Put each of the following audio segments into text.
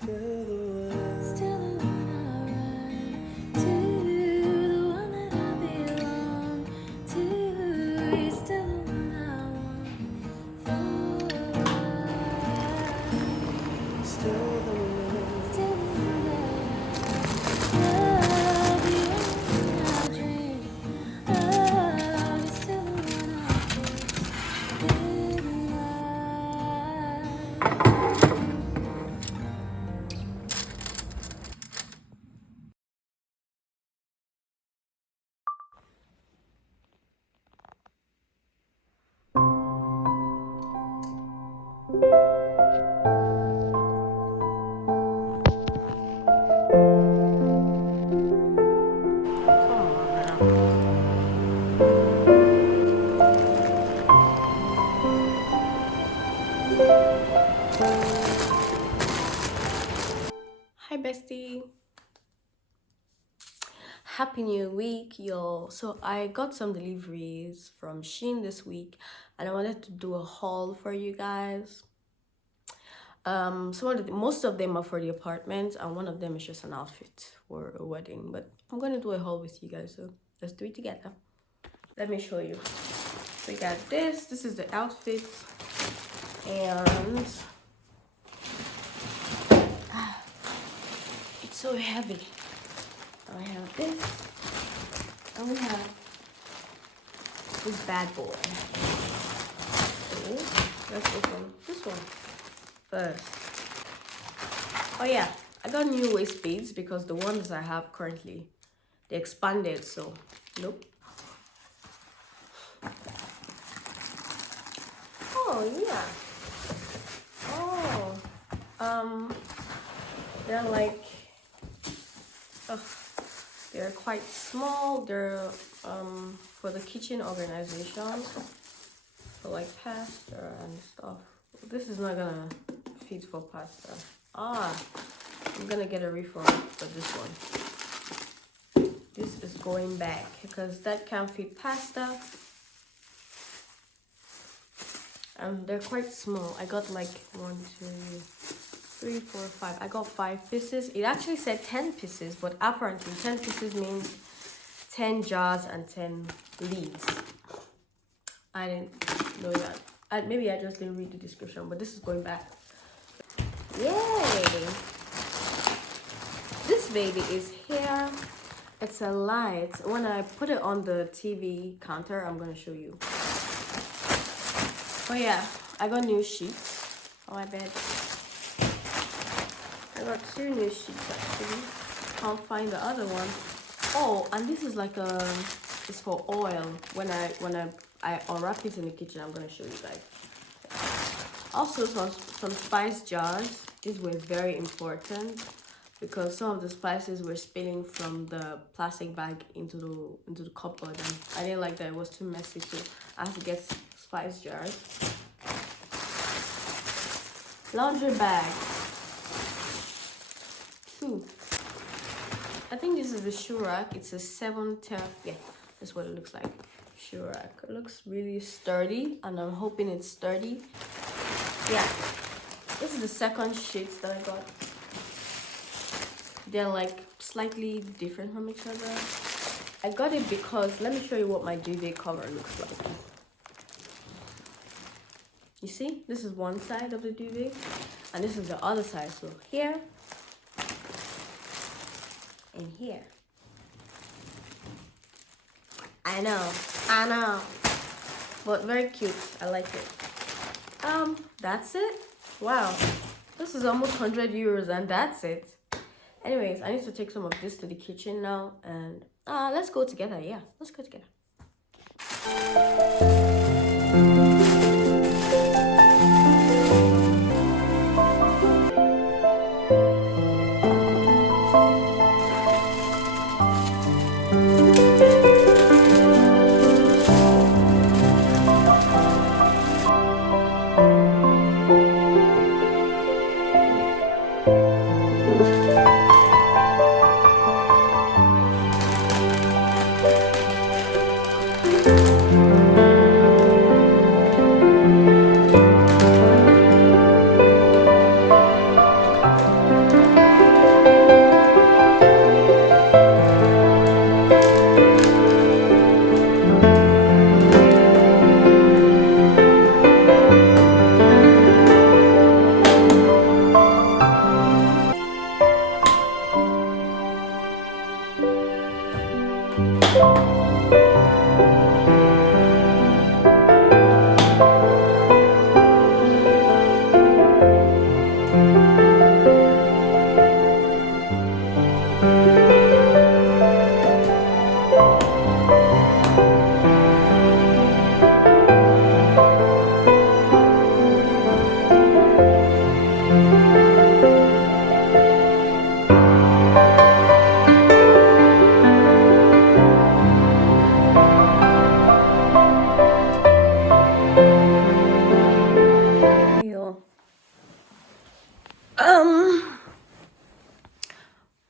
Still the one I run to, the one that I belong to. You're still the one I want for. Still the one that I love, the one I dream of. You're still the one I kiss goodnight. Hi bestie, happy new week y'all. So I got some deliveries from SHEIN this week and I wanted to do a haul for you guys. Most of them are for the apartment and one of them is just an outfit for a wedding, but I'm gonna do a haul with you guys, so let's do it together. Let me show you. So we got this is the outfit, and it's so heavy. I have this, and we have this bad boy. So let's open this one first. Oh yeah, I got new waist beads because the ones I have currently, they expanded, so nope. Oh yeah. Oh, they're like, they're quite small. They're for the kitchen organization, for like pasta and stuff. This is not gonna fit for pasta. I'm gonna get a refund for this one. This is going back because that can't fit pasta. They're quite small. I got like 1, 2, 3, 4, 5. I got 5 pieces. It actually said 10 pieces, but apparently 10 pieces means 10 jars and 10 leads. I didn't know that. Maybe I just didn't read the description, but this is going back. Yay! This baby is here. It's a light. When I put it on the TV counter, I'm gonna show you. Oh yeah, I got new sheets on my bed. I got 2 new sheets actually. Can't find the other one. Oh, and this is like it's for oil. When I unwrap it in the kitchen, I'm gonna show you guys. Also some spice jars. These were very important because some of the spices were spilling from the plastic bag into the cupboard, and I didn't like that. It was too messy, so I had to get spice jars. Laundry bag. 2. I think this is the shoe rack. It's a 7-tier. Yeah, that's what it looks like. Shoe rack. It looks really sturdy, and I'm hoping it's sturdy. Yeah, this is the second sheet that I got. They're like slightly different from each other. I got it because, let me show you what my duvet cover looks like. You see, this is one side of the duvet and this is the other side. So here and here. I know, but very cute. I like it. That's it. Wow, this is almost 100 euros and that's it. Anyways, I need to take some of this to the kitchen now, and let's go together. Yeah, let's go together.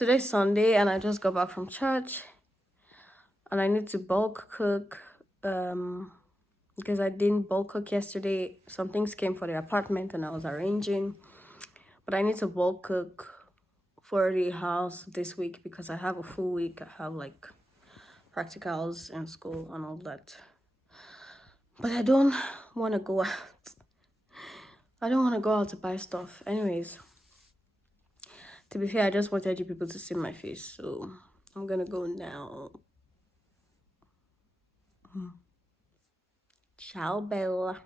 Today's Sunday and I just got back from church and I need to bulk cook because I didn't bulk cook yesterday. Some things came for the apartment and I was arranging, but I need to bulk cook for the house this week because I have a full week. I have like practicals in school and all that, but I don't want to go out. I don't want to go out to buy stuff. Anyways, to be fair, I just wanted you people to see my face, so I'm gonna go now. Ciao, Bella.